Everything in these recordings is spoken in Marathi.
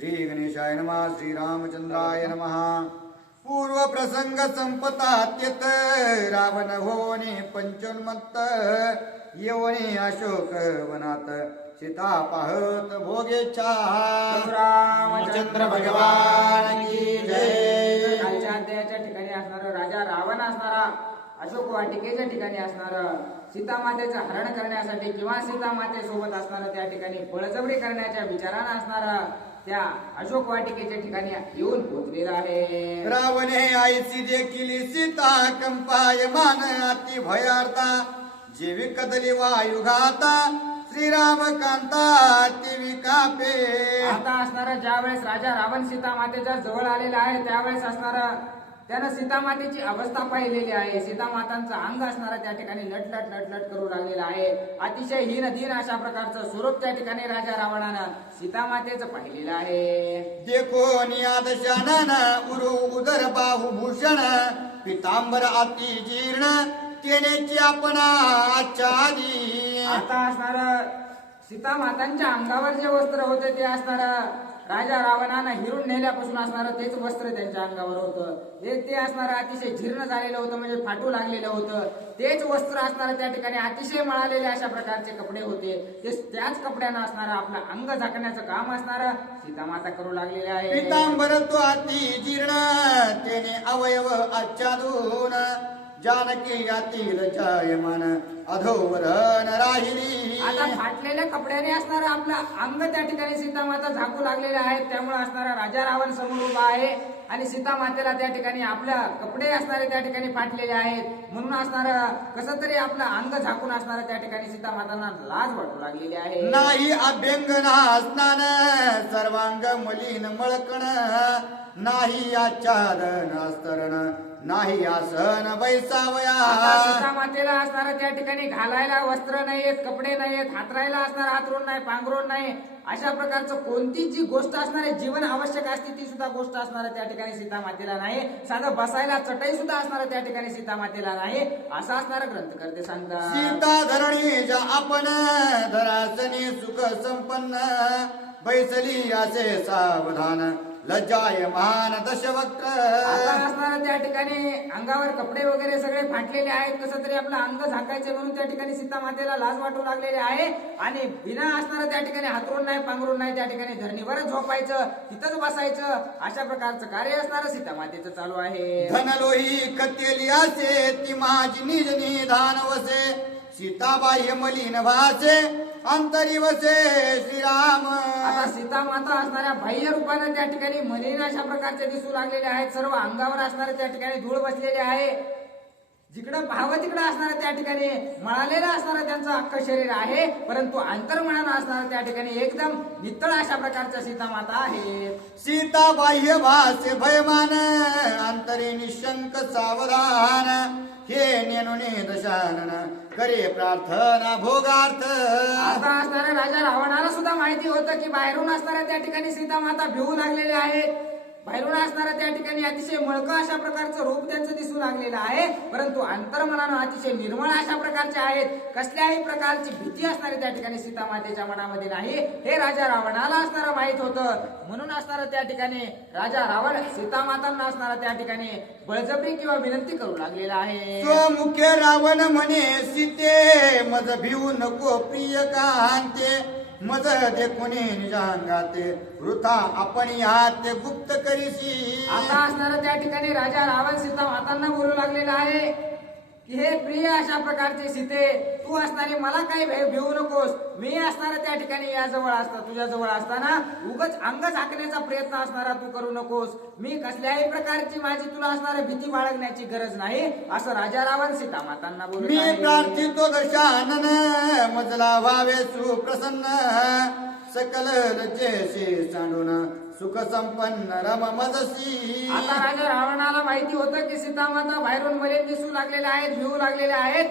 श्री गणेशाय नमः. श्री रामचंद्राय नमः. पूर्व प्रसंग संपतात्यत रावण होणे पंचोन्मत्त येवणे अशोक वनात सीता पाहत भोगेच्छा. रामचंद्र भगवान की जय. कालच्या अध्यायाच्या ठिकाणी असणारा राजा रावण असणारा अशोक वाटिकेच्या ठिकाणी असणारा सीतामातेचं हरण करण्यासाठी किंवा सीतामातेसोबत असणारा त्या ठिकाणी बळजबरी करण्याच्या विचारानं असणारा त्या अशोक वाटिकेच्या ठिकाणी येऊन पोहोचलेला आहे. रावणे आईची देखील सीता कंपायमान अति भयार्था जेवी कदली वायुघाता श्रीराम कांता देवी कापे. आता असणारा ज्यावेळेस राजा रावण सीता मातेच्या जवळ आलेला आहे त्यावेळेस असणारा त्यानं सीता मातेची अवस्था पाहिलेली आहे. सीता मातांचं अंग असणारा त्या ठिकाणी नटनट नटनट करू लागलेला आहे. अतिशय हीन दीन अशा प्रकारचं स्वरूप त्या ठिकाणी राजा रावणानं सीता मातेचं पाहिलेलं आहे. देखो नियादशानन उरु उदर बाहुभूषण पितांबर अति जीर्ण तेनेची आपणा आच्छादी. आता असणारं सीता मातांच्या अंगावर जे वस्त्र होते ते असणारं राजा रावणानं हिरून नेल्यापासून असणारं तेच वस्त्र त्यांच्या अंगावर होतं. ते असणारं अतिशय जीर्ण झालेलं होतं म्हणजे फाटू लागलेलं होतं. तेच वस्त्र असणारं त्या ठिकाणी अतिशय मळालेले अशा प्रकारचे कपडे होते. ते त्याच कपड्यानं असणारं आपलं अंग झाकण्याचं काम असणारं सीता माता करू लागलेले आहे. पितांबर तो अति जीर्ण तेने अवयव आच्छादून जानकी यातील जायमान अधोवरण राहिली. आता फाटलेल्या कपड्याने असणारं आपलं अंग त्या ठिकाणी सीता माता झाकू लागलेले आहेत. त्यामुळे असणारा राजा रावण समोर उभा आहे आणि सीता मातेला त्या ठिकाणी आपल्या कपडे असणारे त्या ठिकाणी फाटलेले आहेत. म्हणून असणारं कसं तरी आपलं अंग झाकून असणारं त्या ठिकाणी सीता मातांना लाज वाटू लागलेली आहे. नाही अभ्यंगना स्नान सर्वांग मलिन मळकण नाही आच्छादन स्तरण नाही आसन बैसावया. आता सीता मातेला असणारं त्या ठिकाणी घालायला वस्त्र नाहीयेत, कपडे नाहीयेत, हातरायला असणारं हातरून नाही, पांघरून नाही, अशा प्रकारचं कोणतीच जी गोष्ट असणार आहे जीवन आवश्यक असते ती सुद्धा गोष्ट असणार त्या ठिकाणी सीता मातेला नाही. साधं बसायला चटई सुद्धा असणार त्या ठिकाणी सीता मातेला नाही असं असणारं ग्रंथकर्ते सांगतात. सीता धरणी जा आपण धरासने सुख संपन्न बैसली असे सावधान लज्जायमान दशवक्त्र. आता असणारं त्या ठिकाणी अंगावर कपडे वगैरे सगळे फाटलेले आहेत. कसं तरी आपलं अंग झाकायचे म्हणून त्या ठिकाणी सीता मातेला लाज वाटू लागलेले आहे आणि बिना असणारं त्या ठिकाणी हातरून नाही, पांघरून नाही, त्या ठिकाणी धरणीवरच झोपायचं, तिथंच बसायचं, अशा प्रकारचं कार्य असणारं सीता मातेचं चालू आहे. धनलोही कतेली असे ती माझी निज निधान वसे सीताबाई मलिन भासे अंतरी वसे श्रीराम. आता सीता माता असणाऱ्या बाह्य रूपाने त्या ठिकाणी मलिन अशा प्रकारचे दिसू लागलेले आहेत. सर्व अंगावर असणारे त्या ठिकाणी धूळ बसलेले आहे. जिकडं पाहावं तिकडं असणारं त्या ठिकाणी मळालेलं असणारं त्यांचं अख्खं शरीर आहे. परंतु अंतर्मनानं असणारं त्या ठिकाणी एकदम नितळ अशा प्रकारच्या सीता माता आहेत. सीता बाह्य भासे भयमान अंतरी निशंक सावधान हे नेनुने दशानन करे प्रार्थना भोगार्थ. आता असणाऱ्या राजा रावणाला सुद्धा माहिती होतं की बाहेरून असणाऱ्या त्या ठिकाणी सीता माता भिवू लागलेल्या आहेत. बाहेरून असणाऱ्या त्या ठिकाणी अतिशय मळकं अशा प्रकारचं रूप त्यांचं दिसू लागलेलं आहे. परंतु अंतर्मनानं अतिशय निर्मळ अशा प्रकारचे आहेत. कसल्याही प्रकारची भीती असणारी त्या ठिकाणी सीता मातेच्या मनामध्ये नाही हे राजा रावणाला असणारं माहित होतं. म्हणून असणारं त्या ठिकाणी राजा रावण सीता मातांना असणारं त्या ठिकाणी बळजबरी किंवा विनंती करू लागलेला आहे. मुख्य रावण म्हणे सीते मज भिवू नको प्रिय कांते मज देखुने निजांगाते वृथा आपण यात गुप्त करीसी. आता असणारं त्या ठिकाणी राजा रावण सीता मातांना बोलू लागलेला आहे की हे प्रिय अशा प्रकारचे सीते तू असणारी मला काही भिवू नकोस. मी असणारा त्या ठिकाणी या जवळ असता तुझ्या जवळ असताना उगाच अंग झाकण्याचा प्रयत्न असणारा तू करू नकोस. मी कसल्याही प्रकारची माझी तुला असणारी भीती बाळगण्याची गरज नाही असं राजा रावण सीता मातांना बोलत मी आहे. प्रार्थितो दशानन मजला व्हावे सुप्रसन्न सकल लज्जेशी सांडून सुख संपन्न रम मजसी. आता राजा रावणाला माहिती होतं की सीता माता बाहेरून मलिन दिसू लागलेल्या आहेत, भिवू लागलेल्या आहेत.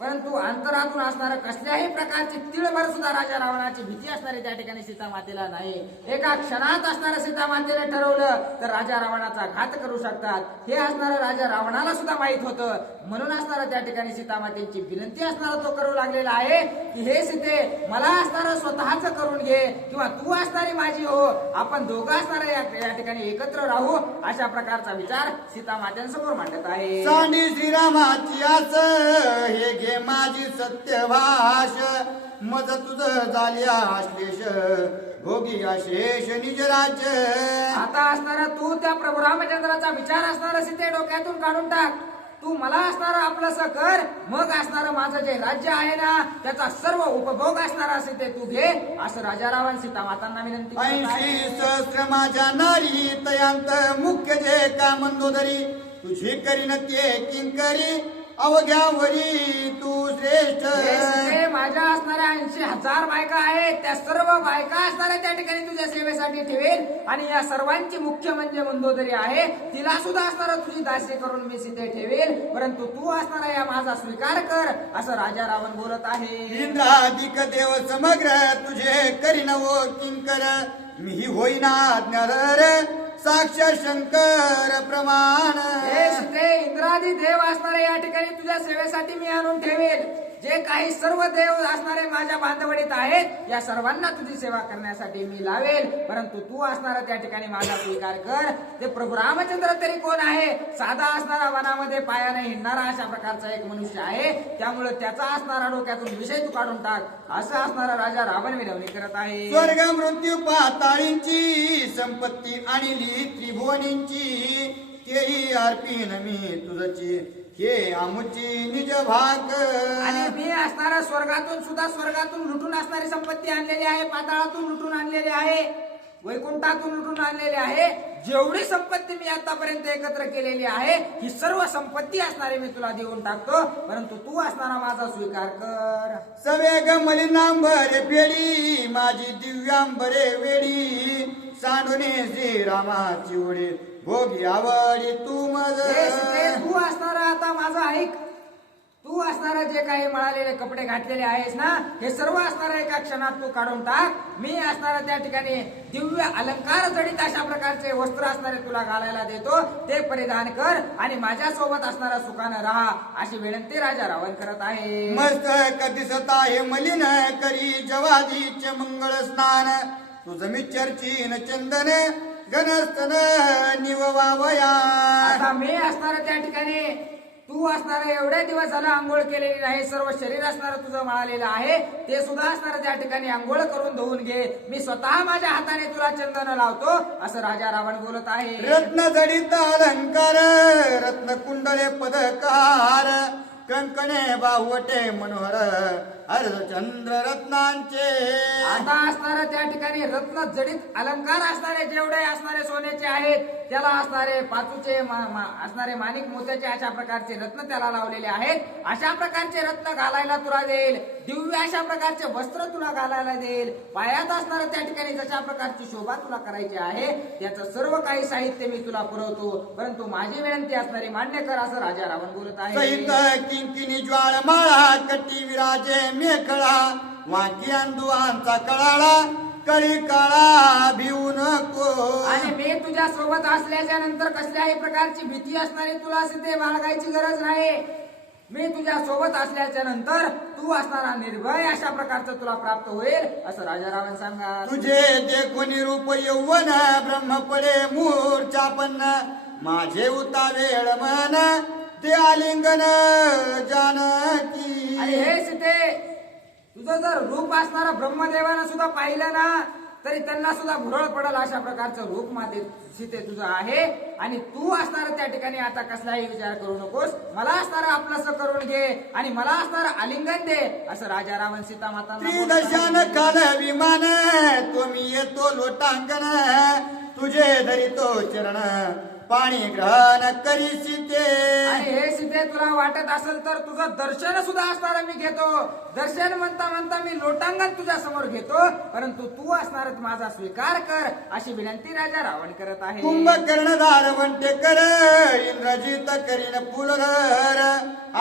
परंतु अंतरातून असणारं कसल्याही प्रकारची तिळभर सुद्धा राजा रावणाची भीती असणारी त्या ठिकाणी सीता मातेला नाही. एका क्षणात असणारं सीता मातेने ठरवलं तर राजा रावणाचा घात करू शकतात हे असणारं राजा रावणाला सुद्धा माहित होतं. म्हणून असणारं त्या ठिकाणी सीता मातेची विनंती असणारा तो करू लागलेला आहे की हे सीते मला असणारं स्वतःच करून घे किंवा तू असणारी माझी हो, आपण दोघं असणारे या ठिकाणी एकत्र राहू अशा प्रकारचा विचार सीता मात्यांसमोर मांडत आहे. सांडी श्रीरामाची आस हे घे माझी सत्यभाष मज तुझ झाली आश्लेष भोगी आशेष निज राज्य. आता असणारा तू त्या प्रभू रामचंद्राचा विचार असणारा सीते डोक्यातून काढून टाक. तू मला असणारं आपलंस कर, मग असणारं माझं जे राज्य आहे ना त्याचा सर्व उपभोग असणारा असे ते तू घे असं राजा रावण सीता मातांना विनंती करत 80 आहे. सहस्र माझ्या नारी तयांत मुख्य जे का मंदोदरी तुझी करीन ते किंकरी अवघ्यावरी तू श्रेष्ठ. हे सगळे माझ्या असणाऱ्या 80,000 बायका आहेत त्या सर्व बायका असणाऱ्या त्या ठिकाणी तुझ्या सेवेसाठी ठेवेल आणि या सर्वांची मुख्य म्हणजे मंदोदरी आहे तिला सुद्धा असणारा तुझी दासी करून मी सीते ठेवेल, परंतु तू असणारा या माझा स्वीकार कर असं राजा रावण बोलत आहे. इंद्राधिक देव समग्र तुझे करीन वो किंकर मी होईना ज्ञानर साक्ष शंकर प्रमाण. हे सीते इंद्रादी देव असणारे या ठिकाणी तुझ्या सेवेसाठी मी आणून ठेवेल. जे काही सर्व देव असणारे माझ्या बांधवडीत आहेत या सर्वांना तुझी सेवा करण्यासाठी मी लावेल, परंतु तू असणारा त्या ठिकाणी माझा स्वीकार कर. ते प्रभू रामचंद्र तरी कोण आहे? साधा असणारा वनामध्ये पायाने हिंडणारा अशा प्रकारचा एक मनुष्य आहे, त्यामुळे त्याचा असणारा डोक्यातून विषय तू काढून टाक असं असणारा राजा रावण विनवणी करत आहे. स्वर्ग मृत्यू पाताळींची संपत्ती आणली त्रिभुवनींची तेही अर्पीन मी तुझची हे आमुची निज भाग. आणि मी असणारा स्वर्गातून लुटून असणारी संपत्ती आणलेली आहे, पाताळातून लुटून आणलेली आहे, वैकुंठातून लुटून आणलेली आहे. जेवढी संपत्ती मी आतापर्यंत एकत्र केलेली आहे ही सर्व संपत्ती असणारी मी तुला देऊन टाकतो, परंतु तू असणारा माझा स्वीकार कर. सवेग मलिनांबरे फेडी माझी दिव्यांबरे वेडी सांडूने श्रीरामाची उडी भोगी आवडी तू मज. हे सीते, तू असणारा आता माझा ऐक. तू असणारा जे काही मळालेले कपडे घातलेले आहेस ना हे सर्व असणारा एका क्षणात तू काढून टाक. मी असणारा त्या ठिकाणी दिव्य अलंकार जडित अशा प्रकारचे वस्त्र असणारे तुला घालायला देतो, ते परिधान कर आणि माझ्या सोबत असणारा सुखानं राहा अशी विनंती राजा रावण करत आहे. मस्तक दिसत आहे मलिन करी जवादीचे मंगळ स्नान तुझ मी चर्चीन चंदन गणस्तन निववावया. आता मी असणारा त्या ठिकाणी तू असणारा एवढे दिवस झाला आंघोळ केलेली नाही, सर्व शरीर असणारं तुझं मळालेलं आहे ते सुद्धा असणारं त्या ठिकाणी आंघोळ करून धुवून घे. मी स्वतः माझ्या हाताने तुला चंदन लावतो असं राजा रावण बोलत आहे. रत्न जडित अलंकार रत्न कुंडळे पदकार कंकणे बाहुवटे मनोहर अर्धचंद्र रत्नांचे. आता असणारे त्या ठिकाणी रत्न जडित अलंकार असणारे जेवढे असणारे सोन्याचे आहेत त्याला असणारे पाचूचे असणारे माणिक मोत्याचे अशा प्रकारचे रत्न त्याला लावलेले आहेत. अशा प्रकारचे रत्न घालायला तुला देईल, दिव्य अशा प्रकारचे वस्त्र तुला घालायला देईल, पायात असणारे त्या ठिकाणी जशा प्रकारची शोभा तुला करायची आहे त्याचं सर्व काही साहित्य मी तुला पुरवतो, परंतु माझी विनंती असणारी मान्य कर असं राजा रावण बोलत आहे. सहित किंकिनी ज्वाळमाळा कटी विराजे मेखळा वाकी अंधुआंचा कळाळा कळी काळा भिवू नको. आणि मी तुझ्या सोबत असल्याच्या नंतर कसल्याही प्रकारची भीती असणारी तुला तिथे बाळगायची गरज नाही. मी तुझ्या सोबत असल्याच्या नंतर तू असणारा निर्भय अशा प्रकारचं तुला प्राप्त होईल असं राजा रावण सांगा. तुझे देखोनी रूप यौवन ब्रह्म पडे मूर्छापन्न माझे उतावेळ मन ते आलिंगन जानकी. आणि हे सीते तुझं जर रूप असणारा ब्रह्मदेवानं सुद्धा पाहिलं ना तरी त्यांना सुद्धा भुरळ पडल अशा प्रकारचं रूप माते सीते तुझं आहे. आणि तू असणारा त्या ठिकाणी आता कसलाही विचार करू नकोस, मला असणारा आपलंसं करून घे आणि मला असणारा आलिंगन दे असं राजा रावण सीता मातांना त्रिदशान काल विमान तुम्ही येतो लोटांगण तुझे धरितो चरण पाणी ग्रहण करीसी ते आणि हे सीते तुला वाटत असेल तर तुझं दर्शन सुद्धा असणार मी घेतो. दर्शन म्हणता म्हणता मी लोटांगण तुझ्या समोर घेतो, परंतु तू असणार माझा स्वीकार कर अशी विनंती राजा रावण करत आहे. कुंभकर्णधार म्हणते कर इंद्रजित करीन पुलर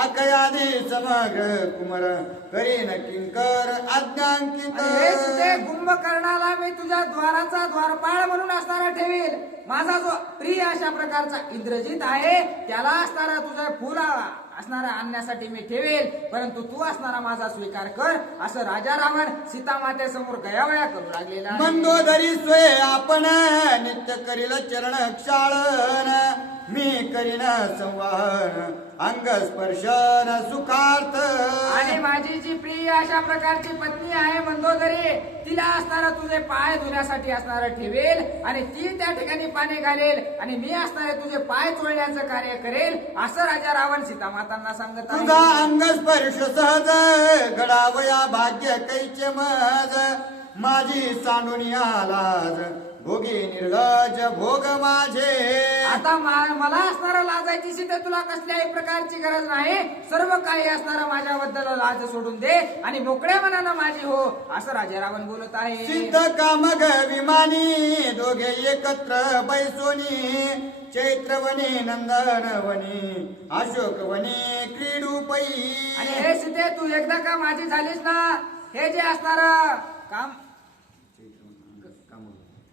अकयादी समग्र कुमर करीन किंकर आज्ञांकित. आणि हे सीते कुंभकर्णाला मी तुझ्या द्वाराचा द्वारपाळ म्हणून असणारा ठेवील. माझा जो प्रिय अशा प्रकारचा इंद्रजित आहे त्याला असणारा तुझा फुल असणारा आणण्यासाठी मी ठेवेल, परंतु तू असणारा माझा स्वीकार कर असं राजा रावण सीता मातेसमोर गयावया करू लागलेला आहे. मंदोदरी स्वय आपण नित्य करील चरण क्षाळन मी करीन संवाहन अंग स्पर्शन सुखार्थ. आणि माझी जी प्रिय अशा प्रकारची पत्नी आहे मंदोदरी तिला असणारा तुझे पाय धुण्यासाठी असणारा ठेवेल आणि ती त्या ठिकाणी पाणी घालेल आणि मी असणारे तुझे पाय चोळण्याचं कार्य करेल असं राजा रावण सीता मातांना सांगत आहे. तुझा अंग स्पर्श सहज घडावया भाग्य कैचे मज माझी सांडून आलाज भोगी निर्लज भोग माझे. आता मला असणारा लाजायची सीते तुला कसल्याही प्रकारची गरज नाही. सर्व काही असणारा माझ्याबद्दल लाज सोडून दे आणि मोकळ्या मनानं माझी हो असं राजा रावण बोलत आहे. सिद्ध कामग विमानी दोघे एकत्र बैसोनी चैत्रवनी नंदनवनी अशोकवनी क्रीडूपै. आणि हे सीते तू एकदा का माझी झालीस ना, हे जे असणार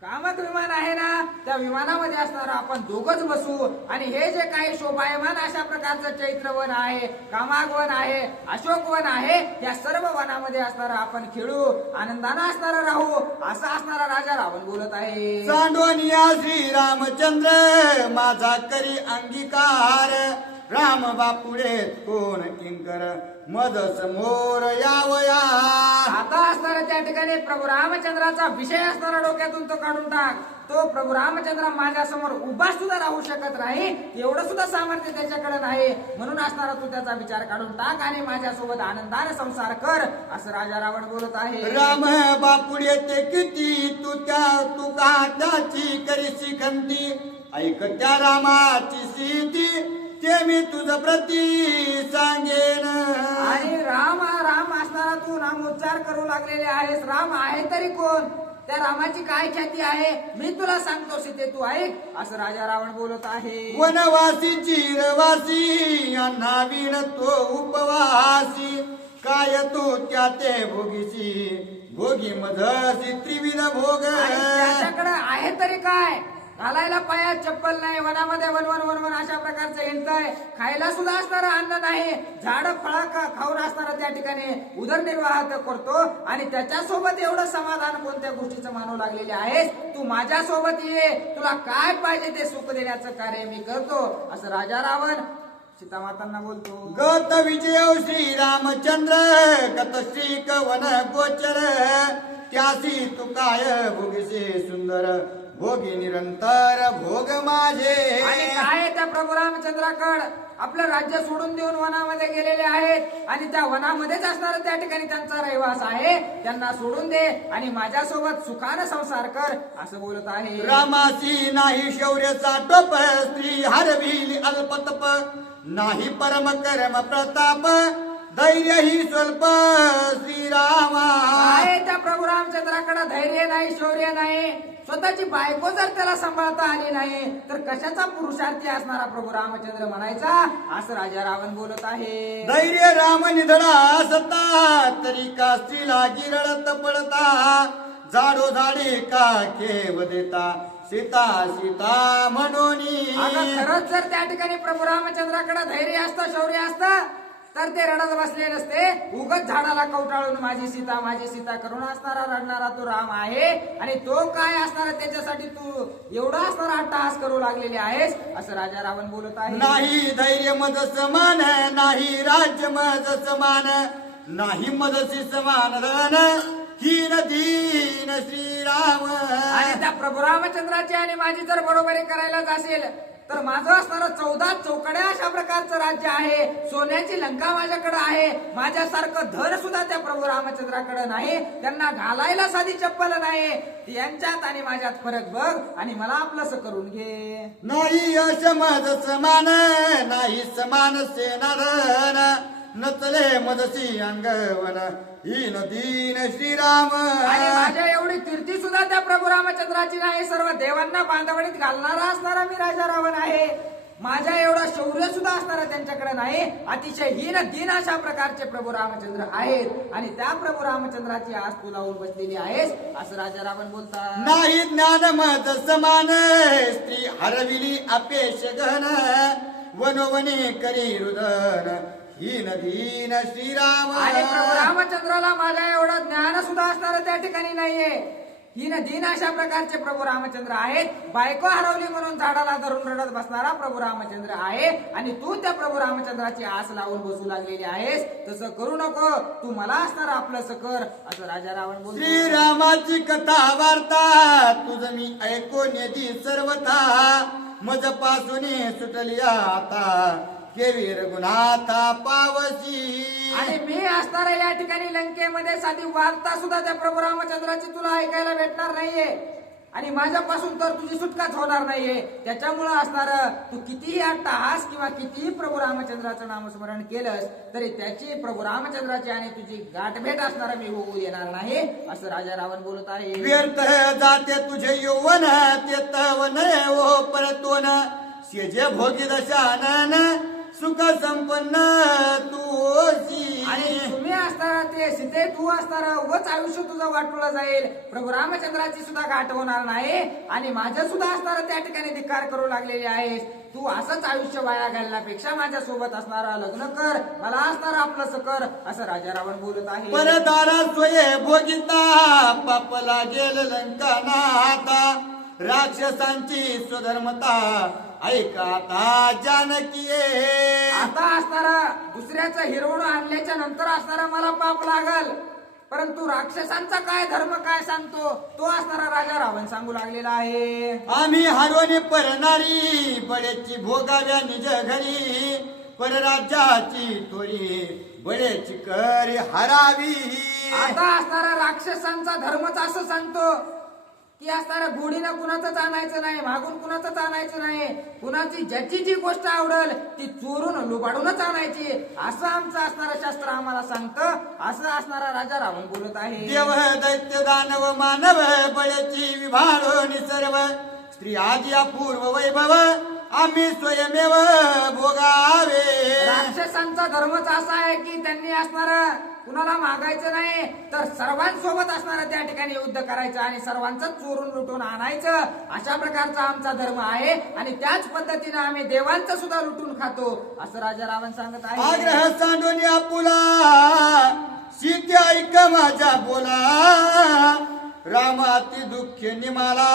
कामक विमान आहे ना त्या विमानामध्ये असणार आपण दोघच बसू आणि हे जे काही शोभायमान अशा प्रकारचं चैत्रवन आहे, कामागवन आहे, अशोकवन आहे या सर्व वनामध्ये असणार आपण खेळू आनंदानं असणार राहू असं असणारा राजा रावण बोलत आहे. सांडोनिया श्रीरामचंद्र माझा करी अंगीकार राम बापुडे कोण किंकर मद समोर यावया. आता असणारा त्या ठिकाणी प्रभू रामचंद्राचा विषय असणारा डोक्यातून तो काढून टाक. तो प्रभू रामचंद्र माझ्या समोर उभा सुद्धा राहू शकत नाही, एवढं सुद्धा सामर्थ्य त्याच्याकडे नाही, म्हणून असणारा तू त्याचा विचार काढून टाक आणि माझ्यासोबत आनंदाने संसार कर असं राजा रावण बोलत आहे. राम बापुडे ते किती तू का त्याची करीसी खंती ऐक त्या रामाची सीती ते मी तुझ प्रती सांगेन. आणि राम राम असणारा तू नामोच्चार करू लागलेले आहेस. राम आहे तरी कोण, त्या रामाची काय ख्याती आहे मी तुला सांगतो सीते तू ऐक असं राजा रावण बोलत आहे. वनवासी चिरवासी अन्नाविण तो उपवासी काय तू त्या ते भोगीसी भोगी मधसी त्रिविध भोग. त्याच्याकडे आहे तरी काय, घालायला पायात चप्पल नाही, वनामध्ये वनवन वनवन अशा प्रकारचं हिंडतंय, खायला सुद्धा असणारं अन्न नाही, झाड फळ खाऊन असणारा त्या ठिकाणी उदरनिर्वाह करतो आणि त्याच्यासोबत एवढं समाधान कोणत्या गोष्टीचं मानू लागलेले आहेस. तू माझ्या सोबत ये, तुला काय पाहिजे ते सुख देण्याचं कार्य मी करतो असं राजा रावण सीतामातांना बोलतो. गत विजय श्रीरामचंद्र गत श्रीक वन गोचर त्यासी तू काय भोगीसे सुंदर भोगी निरंतर भोग माझे. आणि काय त्या प्रभू रामचंद्राकड आपलं राज्य सोडून देऊन वनामध्ये गेलेले आहेत आणि त्या वनामध्येच असणार त्या ठिकाणी त्यांचा रहिवास आहे, त्यांना सोडून दे आणि माझ्यासोबत सुखानं संसार कर असं बोलत आहे. रामासी नाही शौर्यचा टोप स्त्री हरविली अल्पतप नाही परम कर्म प्रताप धैर्य ही स्वल्प श्रीरामा. आहे त्या प्रभू रामचंद्राकडे धैर्य नाही, शौर्य नाही, स्वतःची बायको जर त्याला सांभाळता आली नाही तर कशाचा पुरुषार्थी असणारा प्रभू रामचंद्र म्हणायचा असं राजा रावण बोलत आहे. धैर्य राम निधडा सता तरी का स्त्रीला गिरळत पडता झाडो झाडे का केव देता सीता सीता म्हणून. खरंच जर त्या ठिकाणी प्रभू रामचंद्राकडे धैर्य असतं, शौर्य असतं तर ते रडत बसले नसते. उगत झाडाला कवटाळून माझी सीता करून असणारा रडणारा तो राम आहे आणि तो काय असणार त्याच्यासाठी तू एवढा असणारा अट्टहास करू लागलेले आहेस असं राजा रावण बोलत आहे. नाही धैर्य मज समान नाही राज्य मज समान नाही मदसी समान धन हीन दीन श्रीराम. आणि त्या प्रभू रामचंद्राची आणि माझी जर बरोबरी करायला जाशील तर माझं असणारं 14 चौकड्या अशा प्रकारचं राज्य आहे. सोन्याची लंका माझ्याकडे आहे. माझ्यासारखं धन सुद्धा त्या प्रभू रामचंद्राकडे नाही. त्यांना घालायला साधी चप्पल नाही. यांच्यात आणि माझ्यात फरक बघ आणि मला आपलंसं करून घे. नाही यश मज समान, नाही समान सेनाधन, नचले मजसी अंगवन, हीन दीन श्रीराम. आणि माझ्या एवढी कीर्ती सुद्धा त्या प्रभू रामचंद्राची नाही. सर्व देवांना बांधवणीत घालणारा असणारा मी राजा रावण आहे. माझ्या एवढं शौर्य सुद्धा असणारा त्यांच्याकडे नाही. अतिशय हीन दीन अशा प्रकारचे प्रभू रामचंद्र आहेत आणि त्या प्रभू रामचंद्राची आज तू लावून बसलेली आहेस असं राजा रावण बोलतात. नाही ज्ञान मज समान, स्त्री हरविली अपेश गहन, वनवने करी रुदन, हीन दीन श्रीराम. आणि प्रभू रामचंद्राला माझ्या एवढं ज्ञान सुद्धा असणारं त्या ठिकाणी नाहीये. हीन दीन अशा प्रकारचे प्रभू रामचंद्र आहेत. बायको हरवली म्हणून झाडाला धरून रडत बसणारा प्रभू रामचंद्र आहे आणि तू त्या प्रभू रामचंद्राची आस लावून बसू लागलेली आहेस. तसं करू नको. तू मला असणार आपलंसं कर असं राजा रावण बोलतो. श्रीरामाची कथा वार्ता तुझ मी ऐकून येती सर्वथा, मज पासून सुटली आता केवी रघुनाथा पावसी. आणि मी असणार या ठिकाणी लंकेमध्ये साधी वार्ता सुद्धा त्या प्रभू रामचंद्राची तुला ऐकायला भेटणार नाहीये आणि माझ्यापासून तर तुझी सुटकाच होणार नाहीये. त्याच्यामुळं असणार तू कितीही अट्टहास किंवा कितीही प्रभू रामचंद्राचं नामस्मरण केलंस तरी त्याची प्रभू रामचंद्राची आणि तुझी गाठभेट असणार मी होऊ देणार नाही असं राजा रावण बोलत आहे. व्यर्थ जाते तुझे यौवन, ते तवन ओ परतोन, शेजे भोगी दशानन, सुख संपन्न तूसी. आणि तुम्ही असताना ते सीते तू असताना उगाच आयुष्य तुझं वाटलं जाईल. प्रभू रामचंद्राची सुद्धा गाठ होणार नाही आणि माझं सुद्धा असणार त्या ठिकाणी धिक्कार करू लागलेले आहेस. तू असंच आयुष्य वाया घालण्यापेक्षा माझ्या सोबत असणारा लग्न कर, मला असणार आपलंसं कर असं राजा रावण बोलत आहे. परदारा सोये भोगिता, पाप लागेल लंका नाथा, राक्षसांची स्वधर्मता ऐका आता जानकी. आता असणारा दुसऱ्याचं हिरवण आणल्याच्या नंतर असणारा मला पाप लागल, परंतु राक्षसांचा काय धर्म काय सांगतो तो असणारा राजा रावण सांगू लागलेला आहे. आम्ही हरवणे परणारी, बळेची भोगाव्या निज घरी, परराज्याची तोरी बळेची करी हरावी. आता असणारा राक्षसांचा धर्मच असं सांगतो की असणारा गोडीनं कुणाचंच आणायचं नाही, मागून कुणाचंच आणायचं नाही, कुणाची ज्याची जी गोष्ट आवडल ती चोरून लुबाडूनच आणायची असं आमचं असणारं शास्त्र आम्हाला सांगतं असं असणारा राजा रावण बोलत आहे. देव दैत्य दानव मानव बळेची विभाळोनी सर्व, स्त्री आदी अपूर्व वैभव आम्ही स्वयमेव भोगावे. राक्षसांचा धर्मच असा आहे की त्यांनी असणार कुणाला मागायचं नाही तर सर्वांसोबत असणारं त्या ठिकाणी युद्ध करायचं आणि सर्वांचं चोरून लुटून आणायचं अशा प्रकारचा आमचा धर्म आहे आणि त्याच पद्धतीने आम्ही देवांचं सुद्धा लुटून खातो असं राजा रावण सांगत आहे. आग्रह सांडून आपुला, सीते ऐक माझ्या बोला, रामाती दुःख निमाला,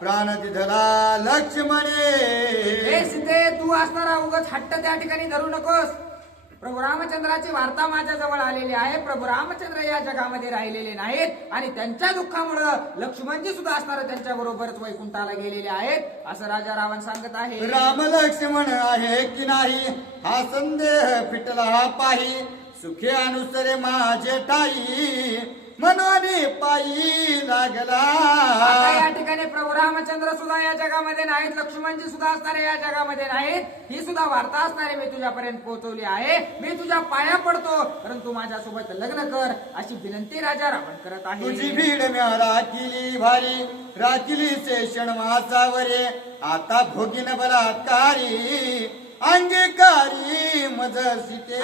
प्राण दिधला लक्ष्मणे. हे सीते तू असणारा उगाच हट्ट त्या ठिकाणी धरू नकोस. प्रभू रामचंद्राची वार्ता माझ्या जवळ आलेली आहे. प्रभू रामचंद्र या जगामध्ये राहिलेले नाहीत आणि त्यांच्या दुःखामुळं लक्ष्मणजी सुद्धा असणार त्यांच्या बरोबरच वैकुंठाला गेलेले आहेत असं राजा रावण सांगत आहे. राम लक्ष्मण आहे की नाही हा संदेह फिटला पाही, सुखे अनुसरे माझे ठाई, मनोनी पायी लागला. आता या ठिकाणी प्रभू रामचंद्र सुद्धा या जगामध्ये नाहीत, लक्ष्मणजी सुद्धा असणारे या जगामध्ये नाहीत. ही सुद्धा वार्ता असणारे मी तुझ्यापर्यंत पोहोचवली आहे. मी तुझ्या पाया पडतो परंतु माझ्यासोबत लग्न कर अशी विनंती राजा रावण करत आहे. तुझी भीड म्या राखिली भारी, राखिली शेषण मासावरे, आता भोगीन बलात्कारी, अंगीकारी मज सीते.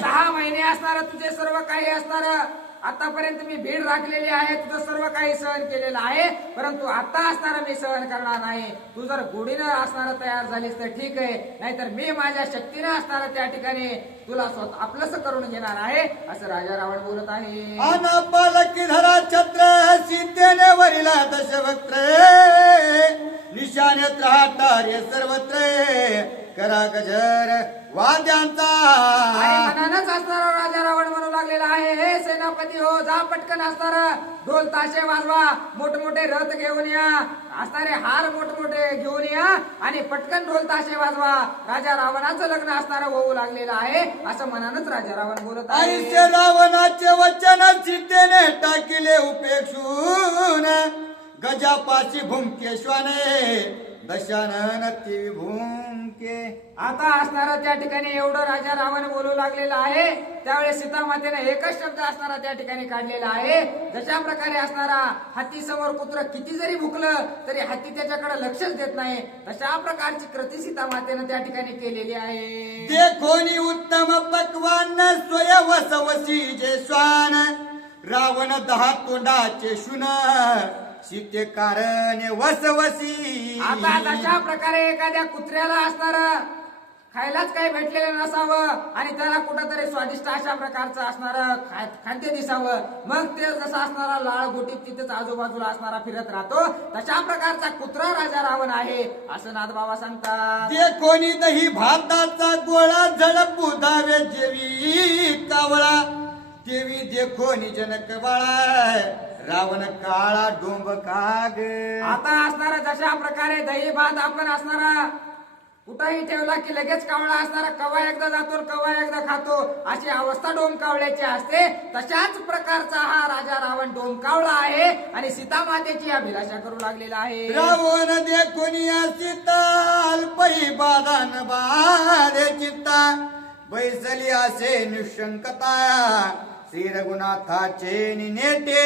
6 महिने असणार तुझे सर्व काही असणार. आतापर्यंत मी भीड राखलेली आहे, तुझं सर्व काही सहन केलेलं आहे परंतु आता असणार मी सहन करणार नाही. तू जर गोडीनं असणार तयार झालीस तर ठीक आहे, नाहीतर मी माझ्या शक्तीनं असणार त्या ठिकाणी तुला स्वतः आपलंसं करून घेणार आहे असं राजा रावण बोलत आहे. अनापालकी धरा छत्र, सीतेने वरिला दशवक्त्र, निशाने त्राटार्य सर्वत्र, करा गजर वाद्यांचा. आणि मनानच असणारा राजा रावण म्हणू लागलेला आहे, हे सेनापती हो, जा पटकन असणार ढोल ताशे वाजवा, मोठमोठे रथ घेऊन या, असणारे हार मोठमोठे घेऊन या आणि पटकन ढोल ताशे वाजवा. राजा रावणाचं लग्न असणारं होऊ लागलेलं आहे असं मनानच राजा रावण बोलत आहे. आईचे रावणाचे वचन सीतेने टाकिले उपेक्षून, गजापाशी भूमकेश्वाने दशानन ती भूमके. आता असणारा त्या ठिकाणी एवढं राजा रावण बोलू लागलेला आहे. त्यावेळेस सीता मातेने एकच शब्द असणारा त्या ठिकाणी काढलेला आहे. जशा प्रकारे असणारा हाती समोर कुत्र किती जरी भुकलं तरी हाती त्याच्याकडे लक्षच देत नाही, तशा प्रकारची कृती सीता मातेने त्या ठिकाणी केलेली आहे. देखोनी उत्तम पक्वान स्वय वसवसी जे स्वान, रावण 10 तोंडाचे शुन सीते कारण वसवसी. आता तशा प्रकारे एखाद्या कुत्र्याला असणार खायलाच काही भेटलेलं नसावं आणि त्याला कुठंतरी स्वादिष्ट अशा प्रकारचं असणार खाद्य दिसावं, मग ते जसं असणारा लाळ गोटीत तिथेच आजूबाजूला असणारा फिरत राहतो, तशा प्रकारचा कुत्रा राजा रावण आहे असं नाथबाबा सांगतात. देखोनी दही भाताचा गोळा झडपू धावे जेवी कावळा, देवी देखोनी जनक बाळा रावण काळा डोंब काग. आता असणारा जशा प्रकारे दही भात आपण असणारा कुठंही ठेवला की लगेच कावळा असणारा कवा एकदा जातो कवा एकदा खातो, अशी अवस्था डोमकावळ्याची असते. तशाच प्रकारचा हा राजा रावण डोमकावळा आहे आणि सीता मातेची अभिलाषा करू लागलेला आहे. रावण देखोनी सीता अल्पही बाधान बाधे चित्ता, बैसली असे निशंकता श्री रघुनाथाचे नेटे.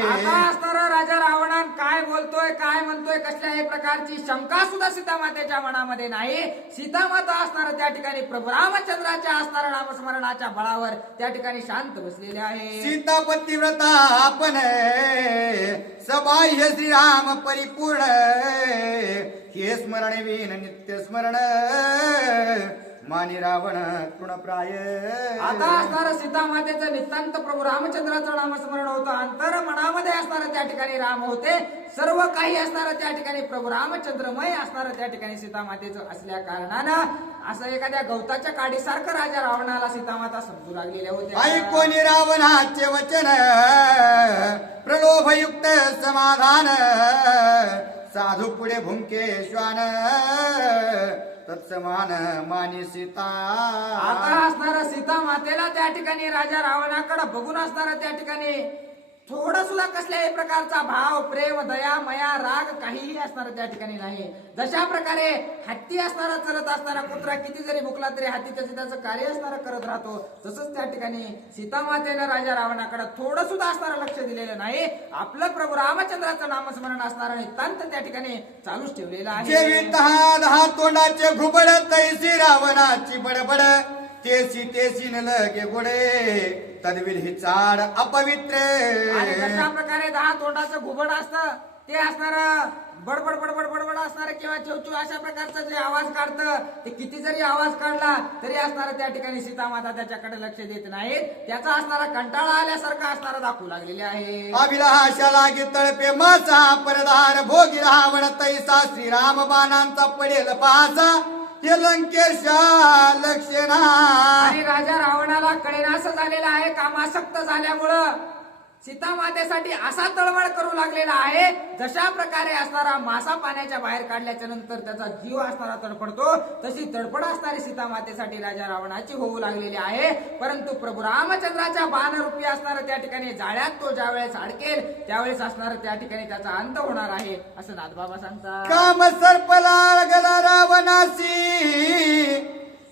आता असणारा राजा रावणान काय बोलतोय काय म्हणतोय कसल्याही प्रकारची शंका सुद्धा सीता मातेच्या मनामध्ये नाही. सीता माता असणार त्या ठिकाणी प्रभू रामचंद्राच्या असणाऱ्या नामस्मरणाच्या बळावर त्या ठिकाणी शांत बसलेले आहे. सीता पतिव्रता आपण सबाह्य श्रीराम परिपूर्ण, हे स्मरण विन नित्य स्मरण मानी रावण तृणप्राय. आता असणार सीता मातेचं नितांत प्रभू रामचंद्राचं नामस्मरण होतं, अंतर मनामध्ये असणार त्या ठिकाणी राम होते, सर्व काही असणार त्या ठिकाणी प्रभू रामचंद्रमय असणार त्या ठिकाणी सीता मातेचं असल्या कारणानं असं एखाद्या गवताच्या काडीसारखं राजा रावणाला सीता माता समजू लागलेल्या होत्या. ऐकोनी रावणाचे वचन प्रलोभयुक्त समाधान, साधू पुढे भूमकेश्वान तत्समान मानी सीता. आता असणारा सीता मातेला त्या ठिकाणी राजा रावणाकडे बघून असणारा त्या ठिकाणी थोडा सुद्धा कसल्याही प्रकारचा भाव प्रेम दया मया राग काहीही असणार त्या ठिकाणी नाही. जशा प्रकारे हत्ती असणारा चलत असणारा कुत्रा किती जरी भुकला तरी हत्ती त्याचं कार्य असणारा करत राहतो, तसंच त्या ठिकाणी सीता मातेनं राजा रावणाकडे थोडं सुद्धा असणारा लक्ष दिलेलं नाही. आपलं प्रभू रामचंद्राचं नामस्मरण असणारं नितांत त्या ठिकाणी चालूच ठेवलेलं आहे. जेवी 10 तोंडाचे घुबड तैसी रावणाची बडबड, तेसी तेसी न लगे गोडे तदविल ही चाड अपवित्र. आणि कशा प्रकारे 10 तोंडाचं घुबड असतं ते असणार बडबड बडबड बडबड असणार किंवा चौचू अशा प्रकारचं जे आवाज काढतं ते किती जरी आवाज काढला तरी असणार त्या ठिकाणी सीता माता त्याच्याकडे लक्ष देत नाहीत, त्याचा असणारा कंटाळा आल्यासारखा असणारा दाखवू लागलेले आहे. अभिलाषा लागे तळपे माचा परदार, भोगी रावण तैसा श्रीराम बाणांचा पडेल पाचा, हे लंकेशा लक्षणा. आणि राजा रावणाला कळेनासं झालेला आहे, कामासक्त झाल्यामुळं सीता मातेसाठी असा तळमळ करू लागलेला आहे. जशा प्रकारे असणारा मासा पाण्याच्या बाहेर काढल्याच्या नंतर त्याचा जीव असणारा तडफडतो, तशी तडफड असणारी सीता मातेसाठी राजा रावणाची होऊ लागलेली आहे. परंतु प्रभू रामचंद्राच्या बाणरूपी असणार त्या ठिकाणी जाळ्यात तो ज्यावेळेस अडकेल त्यावेळेस असणार त्या ठिकाणी त्याचा अंत होणार आहे असं नाथबाबा सांगतात. काम सर्पला गला रावणासी,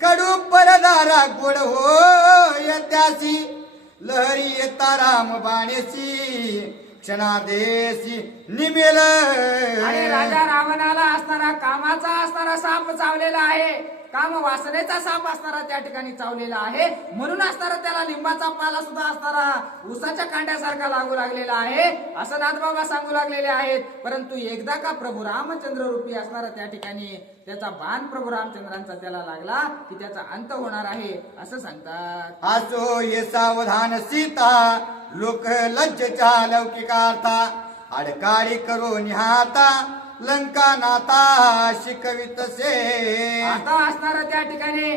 कडू परदारा गोड हो त्यासी, लहरी येता राम बाणेसी क्षणादेशी निमेल. आणि राजा रावणाला असणारा कामाचा असणारा साप चावलेला आहे, काम वासनेचा साप असणारा त्या ठिकाणी चावलेला आहे, म्हणून असणारा त्याला लिंबाचा पाला सुद्धा असणारा उसाच्या कांड्यासारखा लागू लागलेला आहे असं नाथबाबा सांगू लागलेले आहेत. परंतु एकदा का प्रभू रामचंद्र रूपी असणारा त्या ठिकाणी त्याचा बाण प्रभू रामचंद्रांचा त्याला लागला की त्याचा अंत होणार आहे असं सांगतात. असो ये सावधान सीता, लोक लज्जेच्या लौकिकार्था, अडकाळी करो निहाता, लंका नाता शिकवितसे. आता असणारा त्या ठिकाणी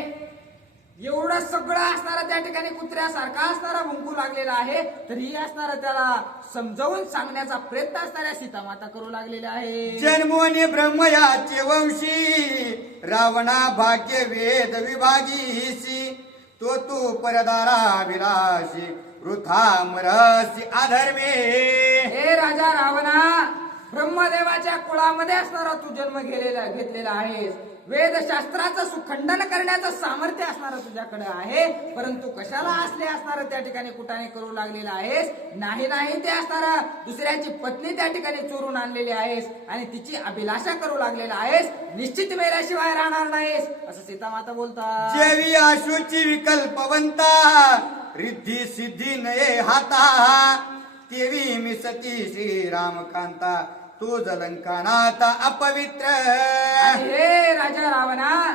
एवढं सगळं असणारा त्या ठिकाणी कुत्र्यासारखा असणारा भुंकू लागलेला आहे, तरी असणारा त्याला समजावून सांगण्याचा प्रयत्न असणाऱ्या सीतामाता करू लागलेल्या आहे. जन्मोनी ब्रह्मयाचे वंशी रावणा भाग्य वेद विभागीसी. तो तू परदारा विलासी वृथा मरसी अधर्मे. हे राजा रावणा, ब्रह्मदेवाच्या कुळामध्ये असणारा तू जन्म घेतलेला आहेस. वेदशास्त्राचं सुखंडन करण्याचं सामर्थ्य असणारं तुझ्याकडे आहे, परंतु कशाला असले असणारं त्या ठिकाणी कुटाने करू लागलेला आहेस. नाही ते असणारं दुसऱ्याची पत्नी त्या ठिकाणी चोरून आणलेली आहेस आणि तिची अभिलाषा करू लागलेला आहेस. निश्चित मेल्याशिवाय राहणार नाहीस असं सीतामाता बोलतात. जेवी आशुची विकल्पवंता रिद्धी सिद्धी नये हाता. तेवी मी सती श्रीरामकांता तो जलंकानाता अपवित्र. हे राजा रावणा,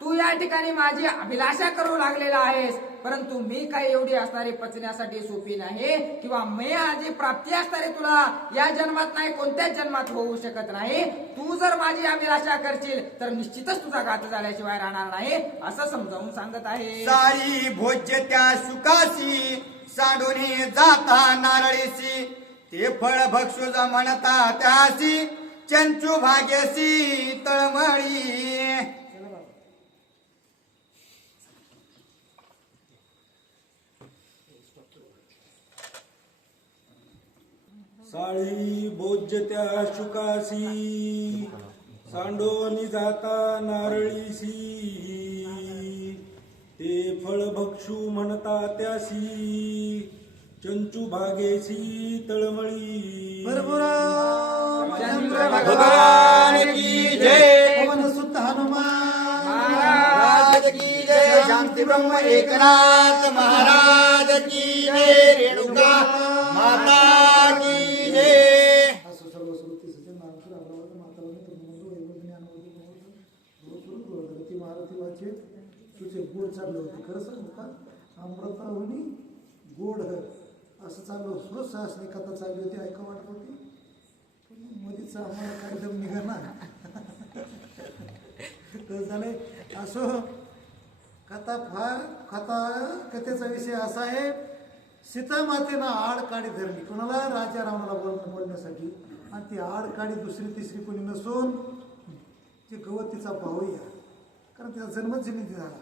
तू या ठिकाणी माझी अभिलाषा करू लागलेला आहेस, परंतु मी काही एवढी असणारी पचण्यासाठी सोपी नाही किंवा मी आजी प्राप्ती असणारी तुला या जन्मात नाही कोणत्याच जन्मात होऊ शकत नाही. तू जर माझी अभिलाषा करशील तर निश्चितच तुझा घात झाल्याशिवाय राहणार नाही असं समजावून सांगत आहे. साई भोज्य त्या सुखासी सांडून जाता नारळीसी. ते फळ भक्षुज म्हणता त्यासी चंचू भाग्यसी तळमळी. साळी भोज्य त्या शुकासी सांडोनी जाता नारळीसी. ते फळ भक्षू म्हणता त्यासी चंचू भागेसी तळमळी. चंद्र भगवान की जय. पवन सुत हनुमान महाराज की जय. शांती ब्रह्म एकनाथ महाराज की जय. रेणुका माता की जय. असो सर्व श्रुती सजन नामसुर अमरावती मातावनी तरुण वैभव ज्ञानवती भगवत ती मारुती वाचे तुझे गोड चाललं होते. खरं सांगू का, अमृतावनी गोड असं चाललं सुरस असणे कथा चालली होती, ऐका वाटत होती. मधीच आम्हाला कार्यक्रम निघाला तर झालंय. असो कथेचा विषय असा आहे, सीतामातेनं आड काडी धरली कोणाला, राजा रावणाला बोलण्यासाठी. आणि ती आड काडी दुसरी तिसरी कोणी नसून ती गवत तिचा भाऊ आहे, कारण तिचा जन्मच जमिनी झाला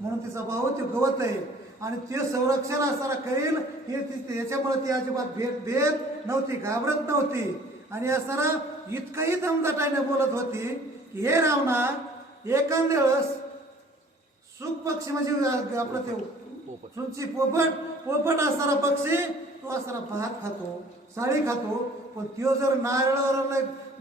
म्हणून तिचा भाऊ ते गवत आहे. आणि ते संरक्षण असताना करेल हे याच्यामुळे ती अजिबात भेद नव्हती, घाबरत नव्हती. आणि असताना इतकंही दमदाटाने बोलत होती की हे रावणा, एखाद्या वेळेस सुख पक्षी म्हणजे आपलं ते सुंची पोपट असणारा पक्षी तो असणारा भात खातो, साळी खातो, पण तो जर नारळावर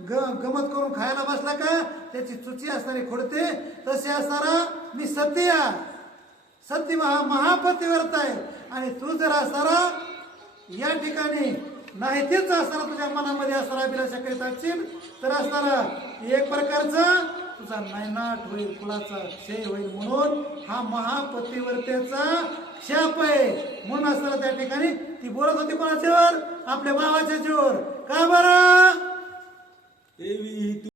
गमत करून खायला बसला का त्याची चुची असणारी खोडते. तसे असणारा मी सत्य महापतिव्रत आहे. आणि तू जर असणारा या ठिकाणी नाही तेच असणारा तुझ्या मनामध्ये असणारा अभिलाषा करीत असशील तर असणारा एक प्रकारचा तुझा नायनाट होईल, कुळाचा क्षय होईल. म्हणून हा महापतिव्रतेचा शाप आहे. म्हणून असणारा त्या ठिकाणी ती बोलत होती कोणाच्यावर, आपल्या भावाच्या जीवावर. का बरं? देवी